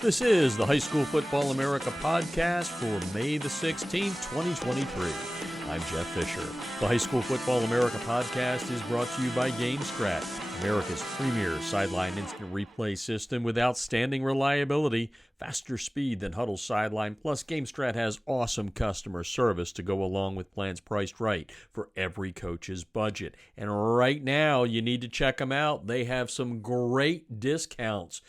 This is the High School Football America podcast for May the 16th, 2023. I'm Jeff Fisher. The High School Football America podcast is brought to you by GameStrat, America's premier sideline instant replay system with outstanding reliability, faster speed than Huddle's sideline, plus GameStrat has awesome customer service to go along with plans priced right for every coach's budget. And right now, you need to check them out. They have some great discounts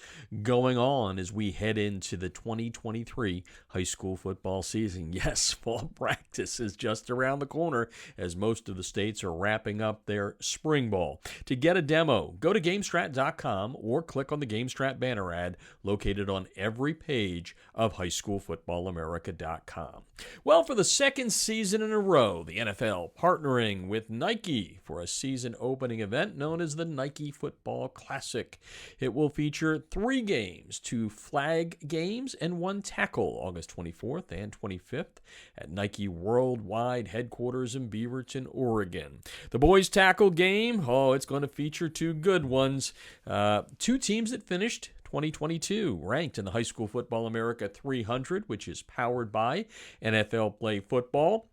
going on as we head into the 2023 high school football season. Yes, fall practice is just around the corner as most of the states are wrapping up their spring ball. To get a demo, go to GameStrat.com or click on the GameStrat banner ad located on every page of highschoolfootballamerica.com. Well, for the second season in a row, the NFL partnering with Nike for a season opening event known as the Nike Football Classic. It will feature 3 games, 2 flag games, and 1 tackle, August 24th and 25th at Nike Worldwide headquarters in Beaverton, Oregon. The boys tackle game, it's going to feature 2 good ones. 2 teams that finished 2022 ranked in the High School Football America 300, which is powered by NFL Play Football.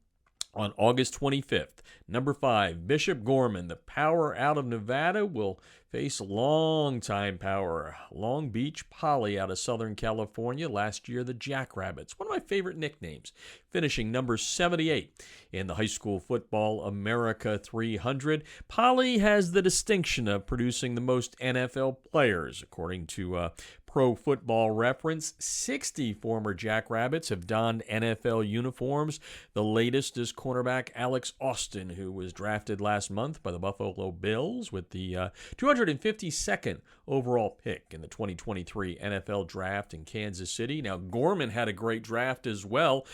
On August 25th, number 5, Bishop Gorman, the power out of Nevada, will face longtime power Long Beach Poly out of Southern California, last year the Jackrabbits, one of my favorite nicknames, finishing number 78 in the High School Football America 300. Poly has the distinction of producing the most NFL players, according to Pro Football Reference. 60 former Jackrabbits have donned NFL uniforms. The latest is cornerback Alex Austin, who was drafted last month by the Buffalo Bills with the 252nd overall pick in the 2023 NFL Draft in Kansas City. Now, Gorman had a great draft as well.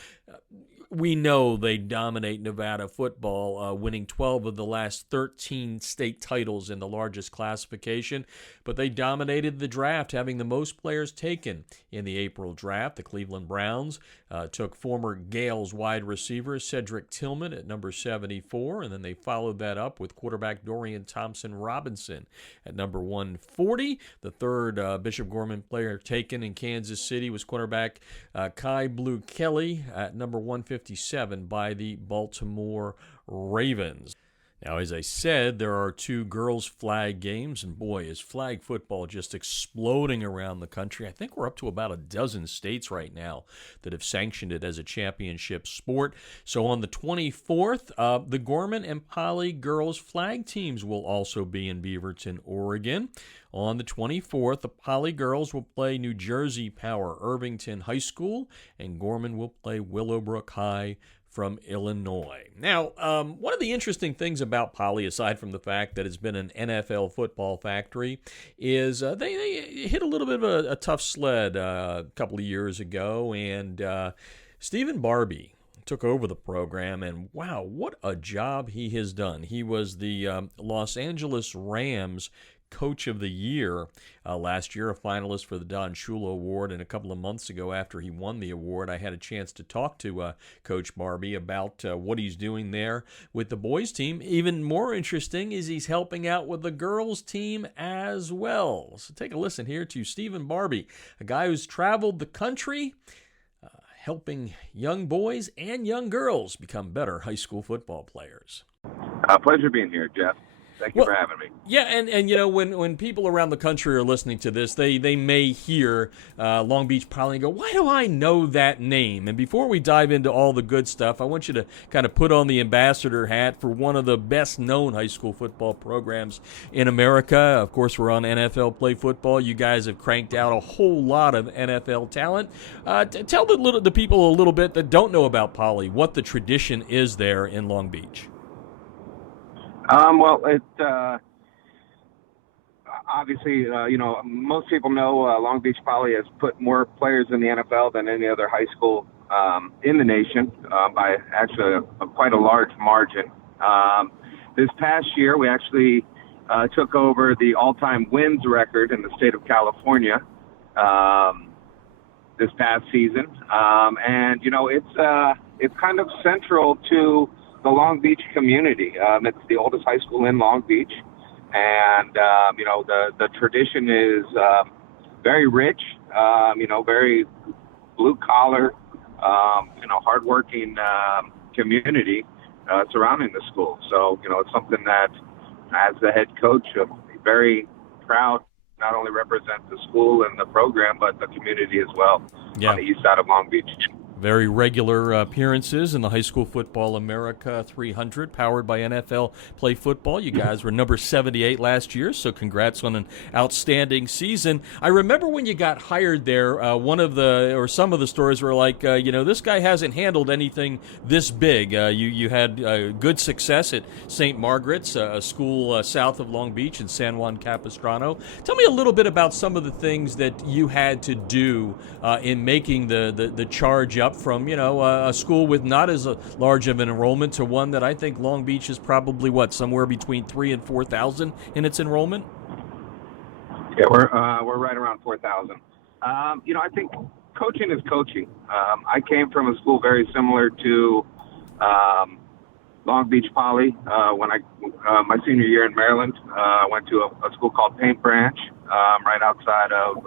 We know they dominate Nevada football, winning 12 of the last 13 state titles in the largest classification, but they dominated the draft, having the most players taken in the April draft. The Cleveland Browns took former Gales wide receiver Cedric Tillman at number 74, and then they followed that up with quarterback Dorian Thompson-Robinson at number 140. The third Bishop Gorman player taken in Kansas City was quarterback Kai Blue Kelly at number 157 by the Baltimore Ravens. Now, as I said, there are 2 girls' flag games, and boy, is flag football just exploding around the country. I think we're up to about a dozen states right now that have sanctioned it as a championship sport. So on the 24th, the Gorman and Poly girls' flag teams will also be in Beaverton, Oregon. On the 24th, the Poly girls will play New Jersey Power Irvington High School, and Gorman will play Willowbrook High from Illinois. Now, one of the interesting things about Poly, aside from the fact that it's been an NFL football factory, is they hit a little bit of a tough sled a couple of years ago, and Stephen Barbee took over the program, and wow, what a job he has done. He was the Los Angeles Rams Coach of the Year last year, a finalist for the Don Shula Award, and a couple of months ago after he won the award, I had a chance to talk to Coach Barbee about what he's doing there with the boys team. Even more interesting is he's helping out with the girls team as well. So take a listen here to Stephen Barbee, a guy who's traveled the country helping young boys and young girls become better high school football players. Pleasure being here, Jeff. Thank you for having me. Yeah, and you know, when people around the country are listening to this, they may hear Long Beach Poly and go, why do I know that name? And before we dive into all the good stuff, I want you to kind of put on the ambassador hat for one of the best-known high school football programs in America. Of course, we're on NFL Play Football. You guys have cranked out a whole lot of NFL talent. Tell the people a little bit that don't know about Poly what the tradition is there in Long Beach. Obviously, most people know Long Beach Poly has put more players in the NFL than any other high school in the nation by actually quite a large margin. This past year, we actually took over the all-time wins record in the state of California this past season. It's kind of central to the Long Beach community. It's the oldest high school in Long Beach. And, the tradition is very rich, very blue collar, hardworking community surrounding the school. So, it's something that, as the head coach, I'm very proud not only represent the school and the program, but the community as well on the east side of Long Beach. Very regular appearances in the High School Football America 300, powered by NFL Play Football. You guys were number 78 last year, so congrats on an outstanding season. I remember when you got hired there, some of the stories were like, this guy hasn't handled anything this big. You had good success at St. Margaret's, a school south of Long Beach in San Juan Capistrano. Tell me a little bit about some of the things that you had to do in making the charge up from, a school with not as large of an enrollment to one that I think Long Beach is probably, somewhere between 3,000 and 4,000 in its enrollment? Yeah, we're right around 4,000. I think coaching is coaching. I came from a school very similar to Long Beach Poly. When my senior year in Maryland, I went to a school called Paint Branch, right outside of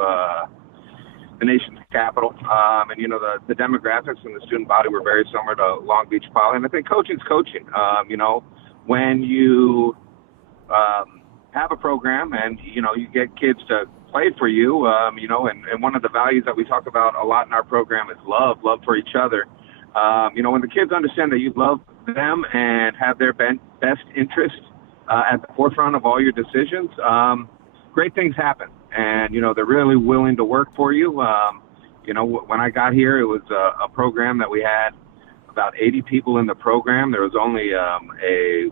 the nation's capital. The demographics and the student body were very similar to Long Beach Poly. And I think coaching's coaching. When you have a program and, you get kids to play for you, and one of the values that we talk about a lot in our program is love for each other. When the kids understand that you love them and have their best interest at the forefront of all your decisions, great things happen. And, they're really willing to work for you. When I got here, it was a program that we had about 80 people in the program. There was only a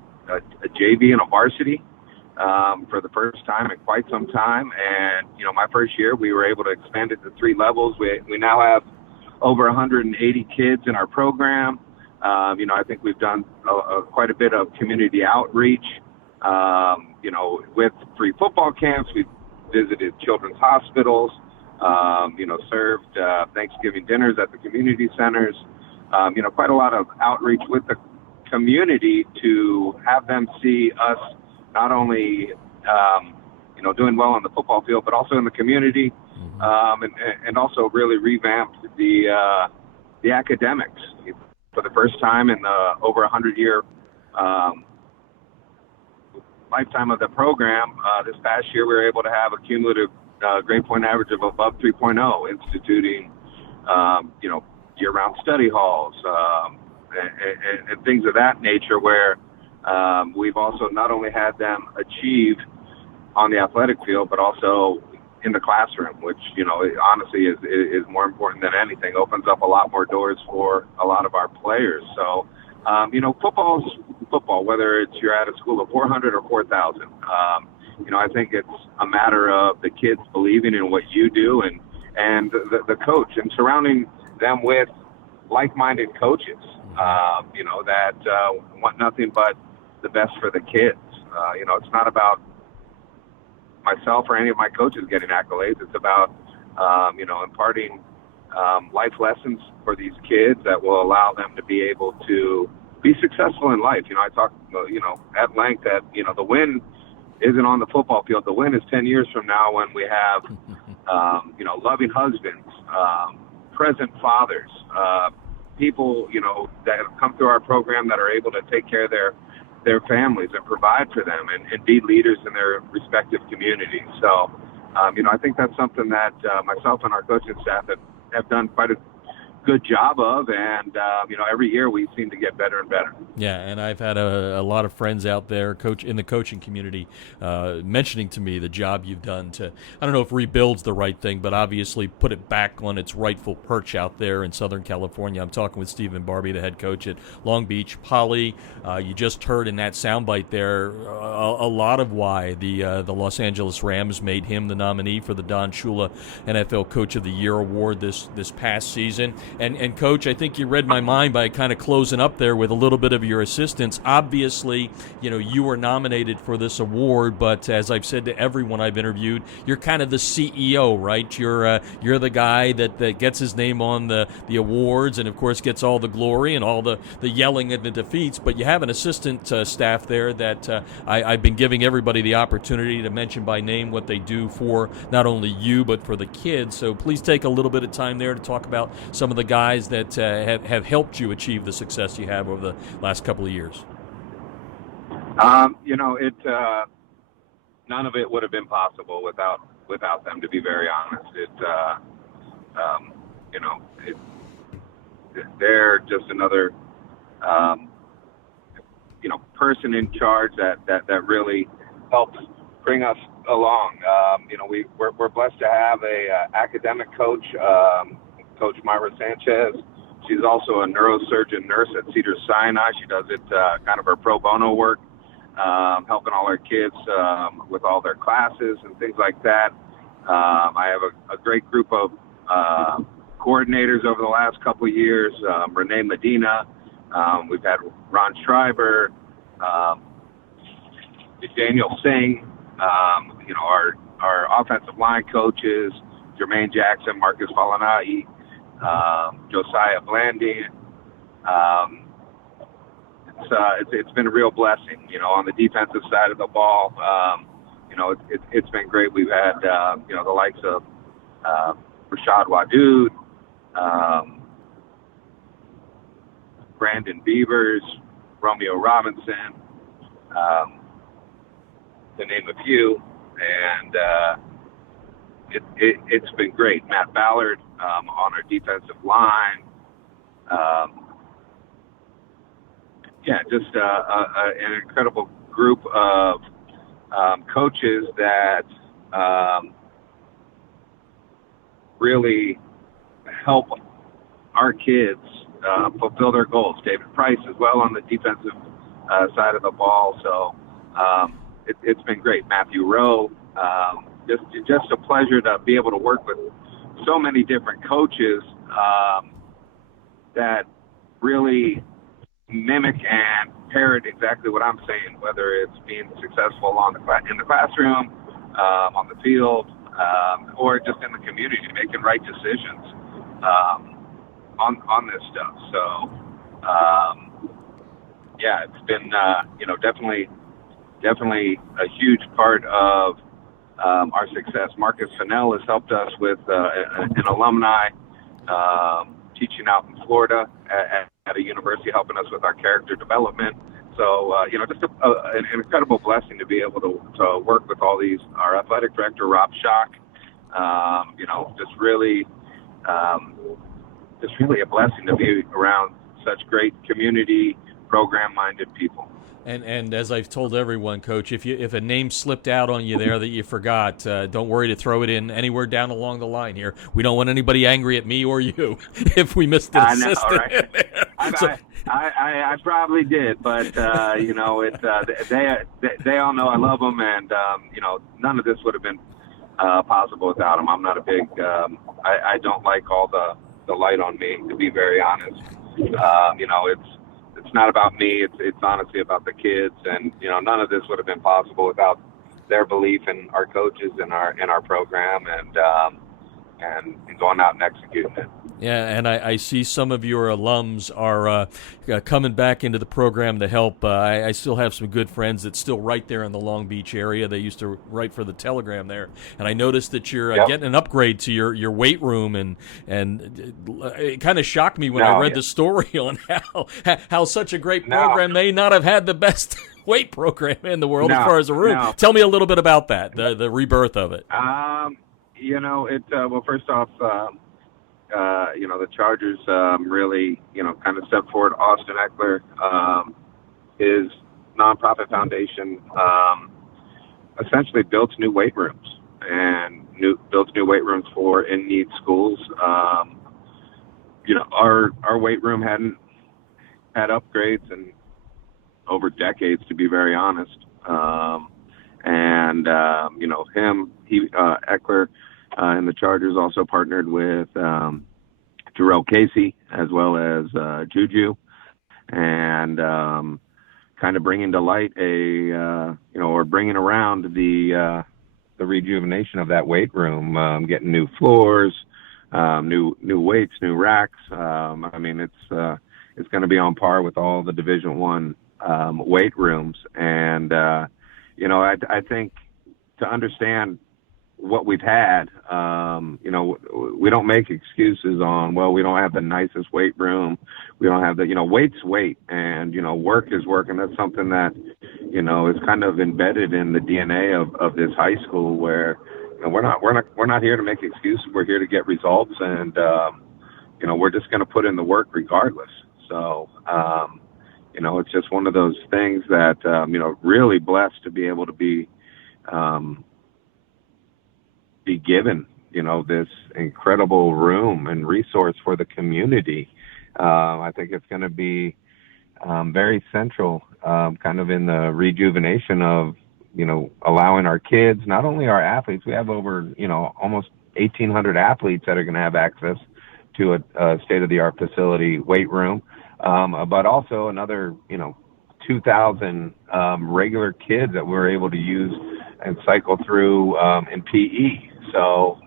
JV and a varsity for the first time in quite some time. And, my first year, we were able to expand it to 3 levels. We now have over 180 kids in our program. I think we've done quite a bit of community outreach, with free football camps. We've visited children's hospitals, served Thanksgiving dinners at the community centers, quite a lot of outreach with the community to have them see us not only, doing well on the football field, but also in the community, and also really revamped the academics. For the first time in the over 100-year lifetime of the program, this past year we were able to have a cumulative grade point average of above 3.0, instituting, year-round study halls and things of that nature, where we've also not only had them achieve on the athletic field, but also in the classroom, which, honestly is more important than anything. Opens up a lot more doors for a lot of our players. So, football's football, whether you're at a school of 400 or 4,000. I think it's a matter of the kids believing in what you do and the coach, and surrounding them with like-minded coaches, that want nothing but the best for the kids. It's not about myself or any of my coaches getting accolades. It's about, imparting life lessons for these kids that will allow them to be able to be successful in life. I talk, at length that, the win isn't on the football field. The win is 10 years from now when we have, loving husbands, present fathers, people, that have come through our program that are able to take care of their families and provide for them and be leaders in their respective communities. So, I think that's something that myself and our coaching staff have done quite a good job of, and every year we seem to get better and better. Yeah, and I've had a lot of friends out there in the coaching community mentioning to me the job you've done to, I don't know if rebuild's the right thing, but obviously put it back on its rightful perch out there in Southern California. I'm talking with Stephen Barbee, the head coach at Long Beach Poly. You just heard in that soundbite there a lot of why the Los Angeles Rams made him the nominee for the Don Shula NFL Coach of the Year award this past season. And Coach, I think you read my mind by kind of closing up there with a little bit of your assistance. Obviously, you were nominated for this award, but as I've said to everyone I've interviewed, you're kind of the CEO, right? You're the guy that gets his name on the awards, and of course gets all the glory and all the yelling at the defeats. But you have an assistant staff there that I've been giving everybody the opportunity to mention by name what they do for not only you but for the kids. So please take a little bit of time there to talk about some of the guys that have helped you achieve the success you have over the last couple of years. None of it would have been possible without them, to be very honest. They're just another person in charge that really helps bring us along. We're blessed to have a academic coach, Coach Myra Sanchez. She's also a neurosurgeon nurse at Cedars-Sinai. She does it kind of her pro bono work, helping all our kids with all their classes and things like that. I have a great group of coordinators over the last couple of years. Renee Medina, we've had Ron Schreiber, Daniel Singh, our offensive line coaches, Jermaine Jackson, Marcus Falanai, Josiah Blanding. It's been a real blessing, on the defensive side of the ball. It's been great. We've had, the likes of Rashad Wadood, Brandon Beavers, Romeo Robinson, to name a few. And it's been great. Matt Ballard on our defensive line. Just an incredible group of coaches that really help our kids fulfill their goals. David Price as well on the defensive side of the ball. So it's been great. Matthew Rowe. Just a pleasure to be able to work with so many different coaches that really mimic and parrot exactly what I'm saying, whether it's being successful in the classroom, on the field, or just in the community, making right decisions on this stuff. So, it's been definitely a huge part of our success. Marcus Fennell has helped us with an alumni teaching out in Florida at a university, helping us with our character development. So, just an incredible blessing to be able to work with all these. Our athletic director, Rob Schock, just really a blessing to be around such great community, program-minded people. And as I've told everyone, Coach, if a name slipped out on you there that you forgot, don't worry to throw it in anywhere down along the line here. We don't want anybody angry at me or you if we missed an assistant. I know, right? I probably did, but they all know I love them, and none of this would have been possible without them. I'm not a big. I don't like all the light on me, to be very honest. It's not about me. It's honestly about the kids, and none of this would have been possible without their belief in our coaches and our program, and going out and executing it. Yeah, and I see some of your alums are coming back into the program to help. I still have some good friends that's still right there in the Long Beach area. They used to write for the Telegram there, and I noticed that you're getting an upgrade to your weight room, and it kind of shocked me when I read the story on how such a great program may not have had the best weight program in the world as far as a room. Tell me a little bit about that, the rebirth of it. Well, first off, the Chargers really, kind of stepped forward. Austin Eckler, his nonprofit foundation, essentially built new weight rooms for in-need schools. Our weight room hadn't had upgrades in over decades, to be very honest. Eckler and the Chargers also partnered with Jarrell Casey as well as Juju, and kind of bringing to light or bringing around the rejuvenation of that weight room, getting new floors, new weights, new racks. I mean, it's going to be on par with all the Division One weight rooms, and I think to understand what we've had, we don't make excuses on, well, we don't have the nicest weight room. We don't have weight's weight, and, work is work. And that's something that, is kind of embedded in the DNA of this high school, where, we're not here to make excuses. We're here to get results. And, we're just going to put in the work regardless. So, it's just one of those things that, really blessed to be able to be given, this incredible room and resource for the community. I think it's going to be very central, kind of in the rejuvenation of, allowing our kids, not only our athletes, we have over, almost 1,800 athletes that are going to have access to a state-of-the-art facility weight room, but also another, 2,000 regular kids that we're able to use and cycle through in PE. So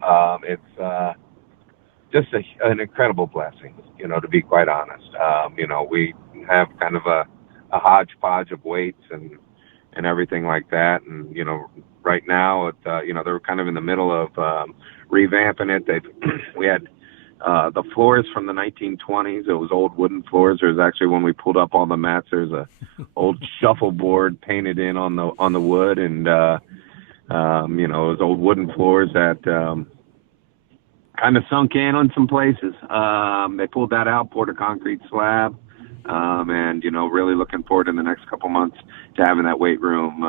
it's just an incredible blessing, to be quite honest. We have kind of a hodgepodge of weights and everything like that. And, right now, they're kind of in the middle of revamping it. We had the floors from the 1920s. It was old wooden floors. There's actually, when we pulled up all the mats, there's a old shuffleboard painted in on the wood, and it was old wooden floors that kind of sunk in on some places. They pulled that out, poured a concrete slab, and really looking forward in the next couple months to having that weight room,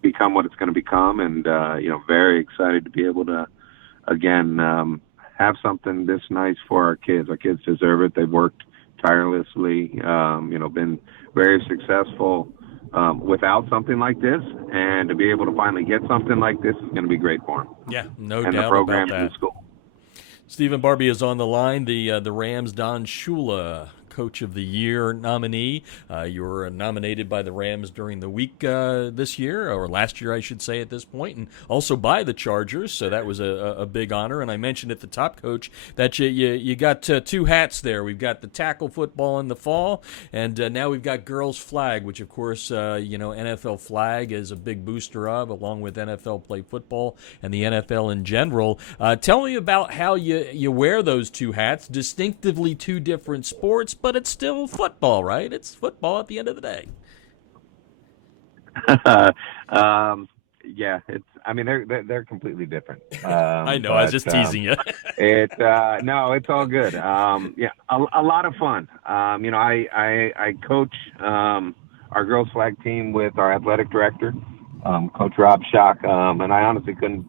become what it's going to become, and very excited to be able to again have something this nice for our kids. Our kids deserve it. They've worked tirelessly, been very successful without something like this, and to be able to finally get something like this is going to be great for them. Yeah, no and doubt the programs about that. in school. Stephen Barbee is on the line, the Rams' Don Shula Coach of the Year nominee. You were nominated by the Rams during the week this year, or last year, I should say, at this point, and also by the Chargers, so that was a big honor. And I mentioned at the top, Coach, that you got two hats there. We've got the tackle football in the fall, and now we've got girls flag, which, of course, NFL flag is a big booster of, along with NFL play football and the NFL in general. Tell me about how you wear those two hats, distinctively two different sports, but it's still football, right? It's football at the end of the day. Yeah, they're completely different. I know. I was just teasing you. No, it's all good. Yeah, a lot of fun. I coach our girls flag team with our athletic director, Coach Rob Schock, and I honestly couldn't.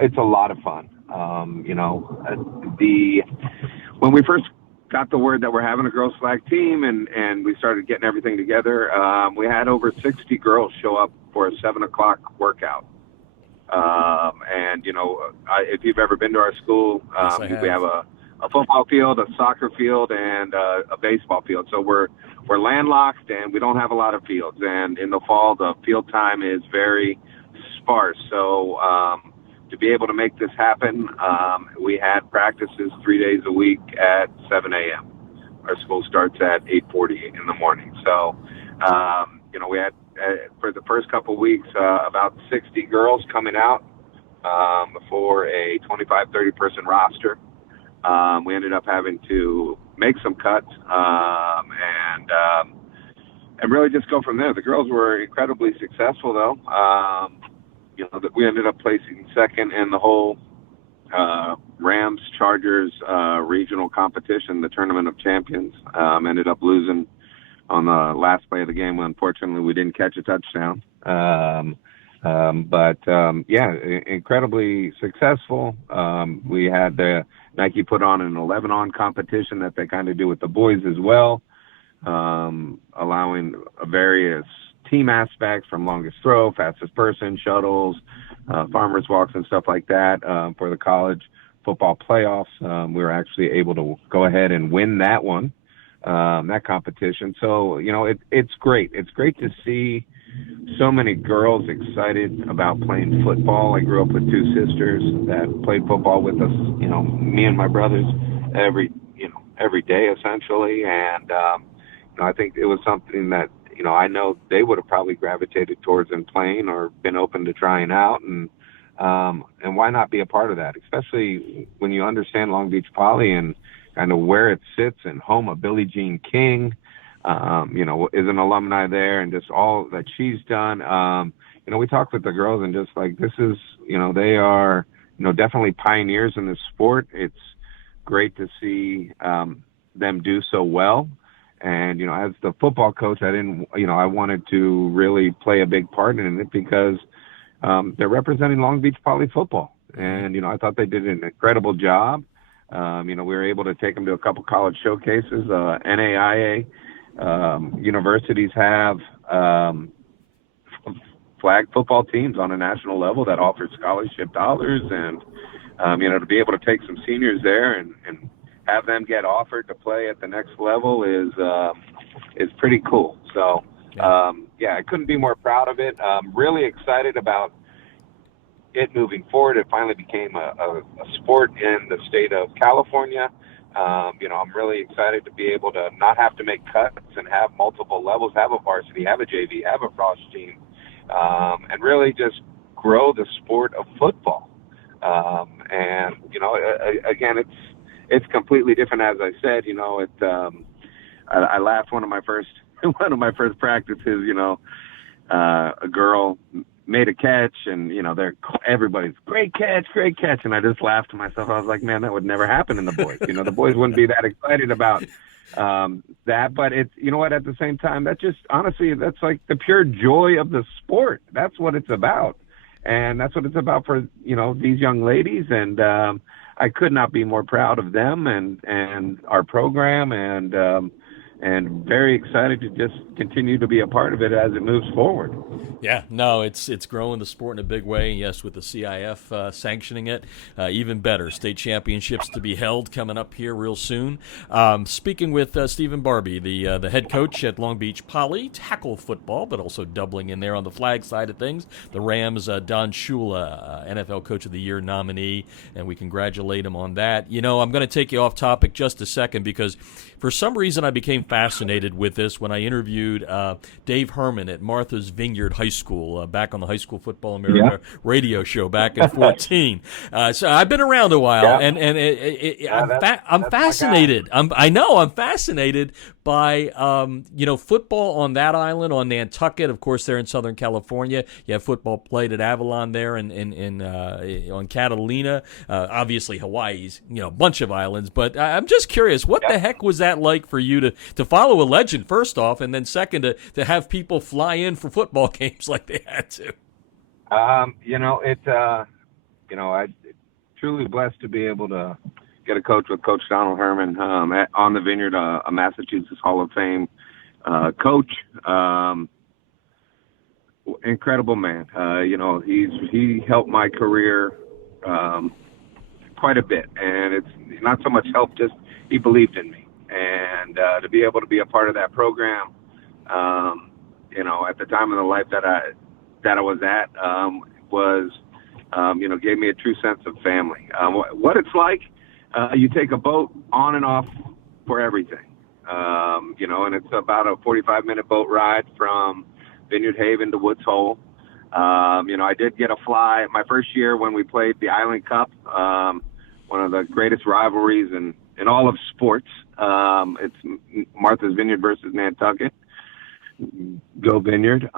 It's a lot of fun. When we first got the word that we're having a girls flag team, and we started getting everything together, we had over 60 girls show up for a 7:00 workout. If you've ever been to our school, Yes, we have a football field, a soccer field, and a baseball field. So we're landlocked, and we don't have a lot of fields. And in the fall, the field time is very sparse. So to be able to make this happen, we had practices 3 days a week at 7 a.m. Our school starts at 8:40 in the morning. So, we had, for the first couple of weeks, about 60 girls coming out for a 25, 30-person roster. We ended up having to make some cuts and really just go from there. The girls were incredibly successful, though. That we ended up placing second in the whole Rams Chargers regional competition, the Tournament of Champions. Ended up losing on the last play of the game. Unfortunately, we didn't catch a touchdown. But incredibly successful. We had Nike put on an 11-on competition that they kind of do with the boys as well, allowing various team aspects from longest throw, fastest person, shuttles, farmers walks, and stuff like that for the college football playoffs. We were actually able to go ahead and win that one, that competition. So, it's great. It's great to see so many girls excited about playing football. I grew up with two sisters that played football with us, me and my brothers every day essentially. And, I think it was something that, I know they would have probably gravitated towards in playing or been open to trying out. And why not be a part of that, especially when you understand Long Beach Poly and kind of where it sits and home of Billie Jean King, is an alumni there, and just all that she's done. We talked with the girls and just like, this is, they are, definitely pioneers in this sport. It's great to see them do so well. And, as the football coach, I wanted to really play a big part in it because they're representing Long Beach Poly football. And, I thought they did an incredible job. We were able to take them to a couple college showcases. NAIA universities have flag football teams on a national level that offer scholarship dollars. And, to be able to take some seniors there and have them get offered to play at the next level is pretty cool. So, I couldn't be more proud of it. Really excited about it moving forward. It finally became a sport in the state of California. I'm really excited to be able to not have to make cuts and have multiple levels, have a varsity, have a JV, have a cross team, and really just grow the sport of football. Again, it's completely different. As I said, I laughed one of my first practices, a girl made a catch and, everybody's great catch. And I just laughed to myself. I was like, man, that would never happen in the boys. The boys wouldn't be that excited about that. But it's, at the same time, that just, honestly, that's like the pure joy of the sport. That's what it's about. And that's what it's about for, these young ladies. And I could not be more proud of them and our program and very excited to just continue to be a part of it as it moves forward. Yeah, no, it's growing the sport in a big way. Yes, with the CIF sanctioning it, even better. State championships to be held coming up here real soon. Speaking with Stephen Barbee, the head coach at Long Beach Poly, tackle football, but also doubling in there on the flag side of things. The Rams, Don Shula, NFL Coach of the Year nominee, and we congratulate him on that. I'm going to take you off topic just a second because for some reason I became fascinated with this when I interviewed Dave Herman at Martha's Vineyard High School back on the High School Football America radio show back in 2014. So I've been around a while, and I'm fascinated. I'm fascinated by football on that island, on Nantucket. Of course, they're in Southern California. You have football played at Avalon there on Catalina. Obviously, Hawaii's a bunch of islands. But I'm just curious, what the heck was that like for you to follow a legend first off, and then second to have people fly in for football games like they had to? I'm truly blessed to be able to get a coach with Coach Donald Herman on the Vineyard, a Massachusetts Hall of Fame coach. Incredible man. He helped my career quite a bit, and it's not so much help, just he believed in me. And to be able to be a part of that program, at the time of the life that I was at, gave me a true sense of family. What it's like, you take a boat on and off for everything, and it's about a 45-minute boat ride from Vineyard Haven to Woods Hole. I did get a fly my first year when we played the Island Cup, one of the greatest rivalries in all of sports. It's Martha's Vineyard versus Nantucket. Go Vineyard.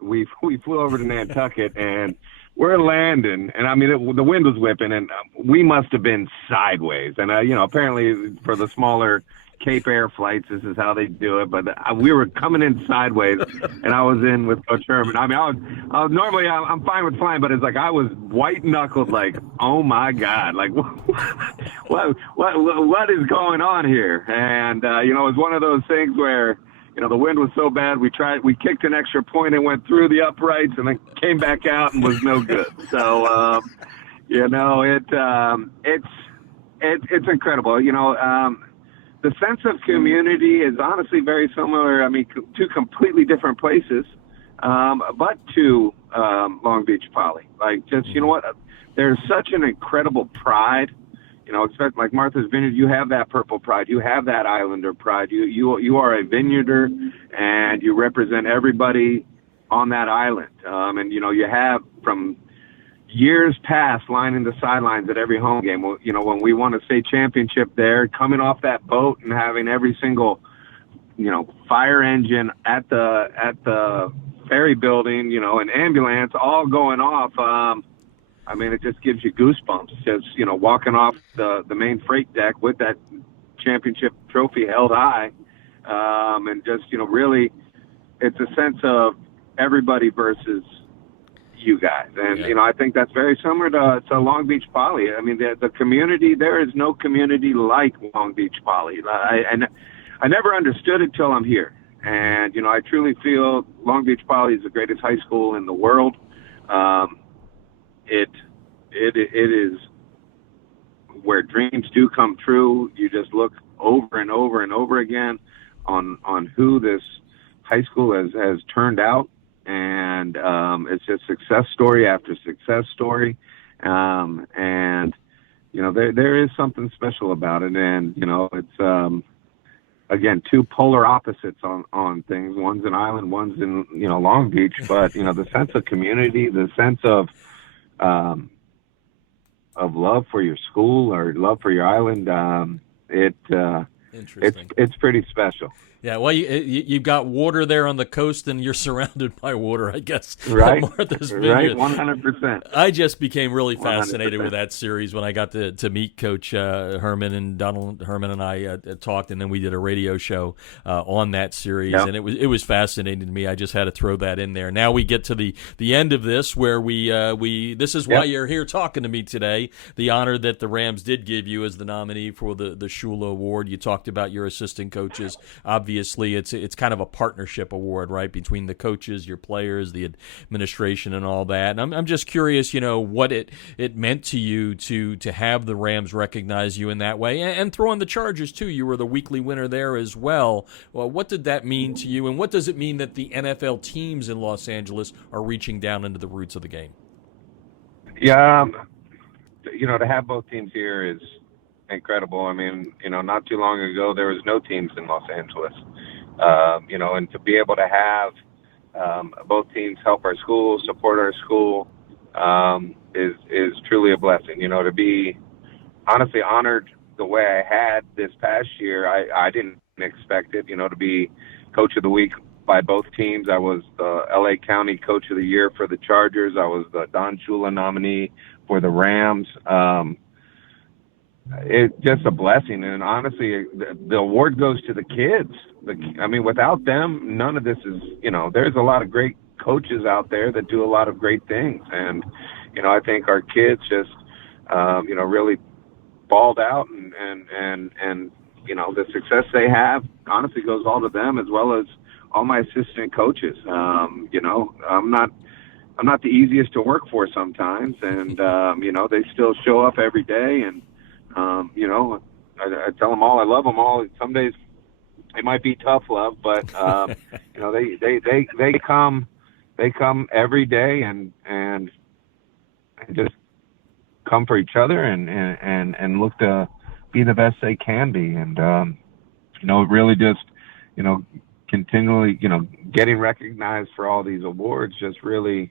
We flew over to Nantucket and we're landing, and the wind was whipping, and we must have been sideways. And apparently for the smaller Cape Air flights, this is how they do it. But we were coming in sideways, and I was in with Coach Herman. I was normally I'm fine with flying, but it's like I was white knuckled, like, oh my God, like what is going on here? And it was one of those things where the wind was so bad, we kicked an extra point and went through the uprights and then came back out and was no good. So, It's incredible. The sense of community is honestly very similar. I mean, two completely different places, but to Long Beach Poly. Like, just you know what? There's such an incredible pride. Expect like Martha's Vineyard. You have that purple pride. You have that Islander pride. You are a vineyarder, and you represent everybody on that island. And you have from years past lining the sidelines at every home game. When we won a state championship there, coming off that boat and having every single, fire engine at the ferry building, an ambulance all going off. I mean, it just gives you goosebumps. Just, walking off the main freight deck with that championship trophy held high. And just, really, it's a sense of everybody versus you guys. And, I think that's very similar to Long Beach Poly. I mean, the community, there is no community like Long Beach Poly. I never understood it till I'm here. And, I truly feel Long Beach Poly is the greatest high school in the world. It is where dreams do come true. You just look over and over and over again on who this high school has turned out. And it's just success story after success story. And, there is something special about it. And, it's, again, two polar opposites on things. One's an island, one's in, Long Beach. But, the sense of community, the sense of love for your school or love for your island, it's pretty special. Yeah, well, you've got water there on the coast, and you're surrounded by water, I guess. Right, Martha's right, Vineyard. 100%. I just became really fascinated 100%. with that series when I got to meet Coach Herman, and Donald Herman and I talked, and then we did a radio show on that series, and it was fascinating to me. I just had to throw that in there. Now we get to the end of this, where we this is why you're here talking to me today. The honor that the Rams did give you as the nominee for the Shula Award. You talked about your assistant coaches. Obviously, it's kind of a partnership award, right, between the coaches, your players, the administration, and all that. And I'm just curious, what it meant to you to have the Rams recognize you in that way, and throw in the Chargers too. You were the weekly winner there as well. Well, what did that mean to you, and what does it mean that the NFL teams in Los Angeles are reaching down into the roots of the game? Yeah, to have both teams here is incredible. I mean, not too long ago there was no teams in Los Angeles. And to be able to have both teams help our school, support our school, is truly a blessing. To be honestly honored the way I had this past year, I didn't expect it. To be Coach of the Week by both teams. I was the LA County Coach of the Year for the Chargers. I was the Don Shula nominee for the Rams. It's just a blessing, and honestly, the award goes to the kids. Without them, none of this is. There's a lot of great coaches out there that do a lot of great things, and I think our kids just, really balled out, and the success they have honestly goes all to them as well as all my assistant coaches. I'm not the easiest to work for sometimes, and they still show up every day, and I tell them all I love them all. Some days it might be tough love, but they come every day and just come for each other and look to be the best they can be. And it really just continually getting recognized for all these awards just really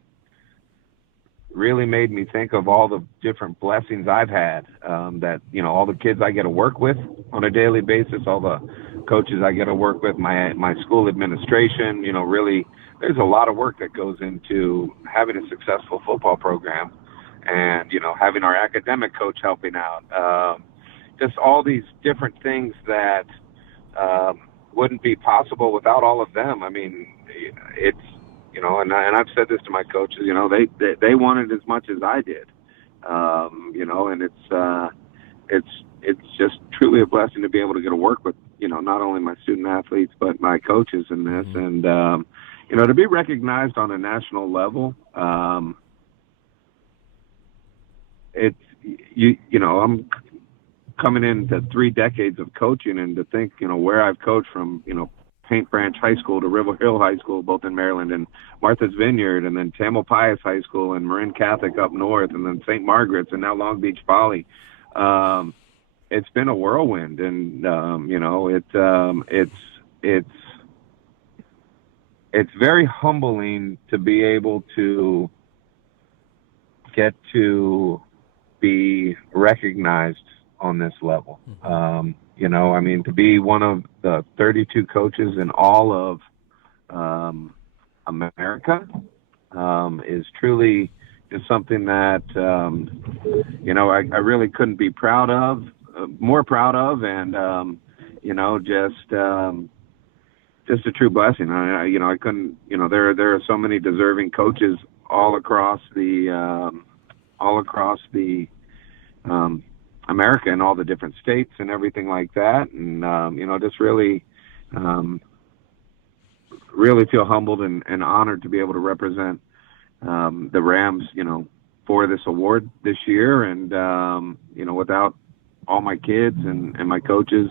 made me think of all the different blessings I've had, that, all the kids I get to work with on a daily basis, all the coaches I get to work with, my school administration, really there's a lot of work that goes into having a successful football program, and, having our academic coach helping out, just all these different things that wouldn't be possible without all of them. I mean, it's, and I've said this to my coaches, they wanted as much as I did, and it's just truly a blessing to be able to get to work with, not only my student athletes, but my coaches in this. Mm-hmm. And, to be recognized on a national level, it I'm coming into 3 decades of coaching, and to think, where I've coached from, Paint Branch High School to River Hill High School, both in Maryland, and Martha's Vineyard, and then Tamalpais High School, and Marin Catholic up north, and then St. Margaret's, and now Long Beach Poly. It's been a whirlwind, and it's very humbling to be able to get to be recognized on this level. To be one of the 32 coaches in all of America is truly just something that I really couldn't be more proud of, and just a true blessing. I couldn't. There are so many deserving coaches all across the America, and all the different states and everything like that. And, just really feel humbled and honored to be able to represent the Rams, for this award this year. And, without all my kids and my coaches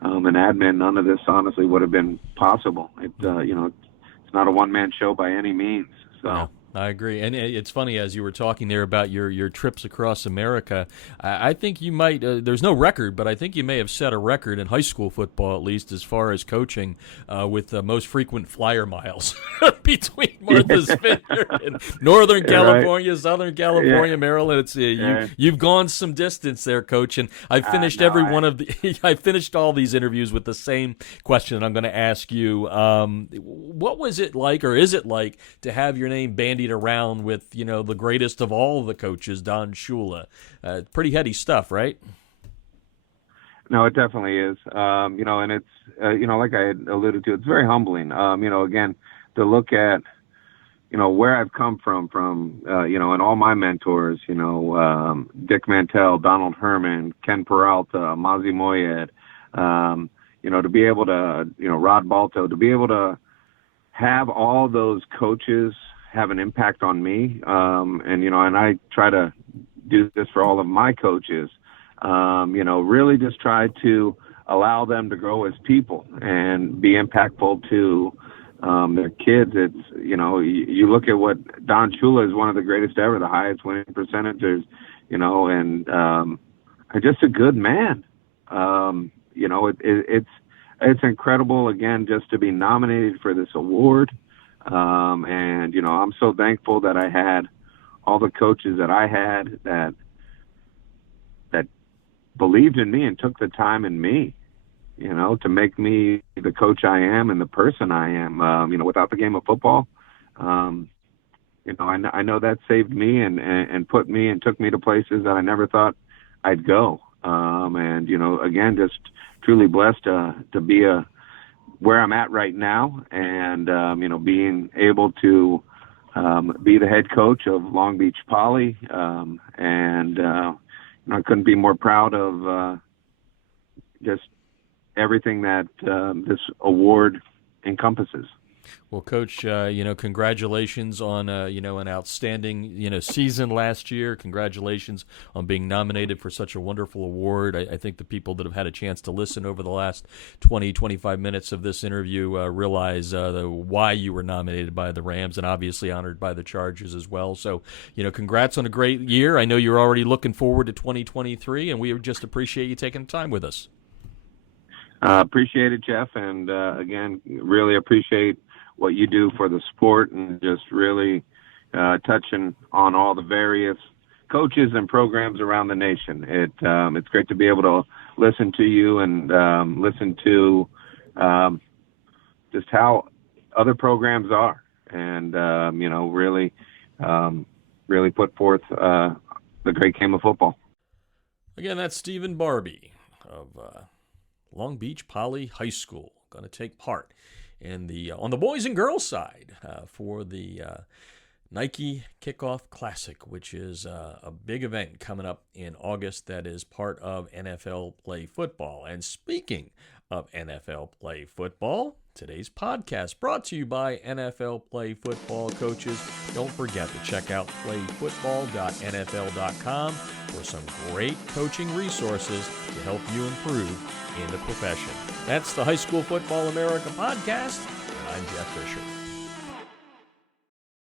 and admin, none of this honestly would have been possible. It's not a one-man show by any means. So. Yeah. I agree. And it's funny, as you were talking there about your trips across America, I think you might, there's no record, but I think you may have set a record in high school football, at least as far as coaching, with the most frequent flyer miles between Martha's Vineyard and Northern California, right. Southern California, Maryland. It's you've gone some distance there, Coach. And I finished I finished all these interviews with the same question I'm going to ask you. What was it like, or is it like, to have your name bandied around with, the greatest of all the coaches, Don Shula? Pretty heady stuff, right? No, it definitely is. And it's, like I had alluded to, it's very humbling. Again, to look at, where I've come from, and all my mentors, Dick Mantell, Donald Herman, Ken Peralta, Mazi Moyed, to be able to, Rod Balto, to be able to have all those coaches have an impact on me. And I try to do this for all of my coaches, really just try to allow them to grow as people and be impactful to their kids. It's, you look at what Don Shula is, one of the greatest ever, the highest winning percentages, and just a good man. It's incredible, again, just to be nominated for this award. And, I'm so thankful that I had all the coaches that I had that believed in me and took the time in me, to make me the coach I am and the person I am. Without the game of football, I know that saved me and put me and took me to places that I never thought I'd go. And, again, just truly blessed to be where I'm at right now, and being able to be the head coach of Long Beach Poly, and I couldn't be more proud of just everything that this award encompasses. Well, Coach, congratulations on an outstanding season last year. Congratulations on being nominated for such a wonderful award. I think the people that have had a chance to listen over the last 20, 25 minutes of this interview realize why you were nominated by the Rams, and obviously honored by the Chargers as well. So, congrats on a great year. I know you're already looking forward to 2023, and we just appreciate you taking the time with us. Appreciate it, Jeff, and again, really appreciate what you do for the sport, and just really touching on all the various coaches and programs around the nation. It's great to be able to listen to you and listen to just how other programs are, and really put forth the great game of football. Again, that's Stephen Barbee of Long Beach Poly High School, going to take part in on the boys and girls side for the Nike Kickoff Classic, which is a big event coming up in August that is part of NFL Play Football. And speaking of NFL Play Football. Today's podcast brought to you by NFL Play Football coaches. Don't forget to check out playfootball.nfl.com for some great coaching resources to help you improve in the profession. That's the High School Football America podcast, and I'm Jeff Fisher.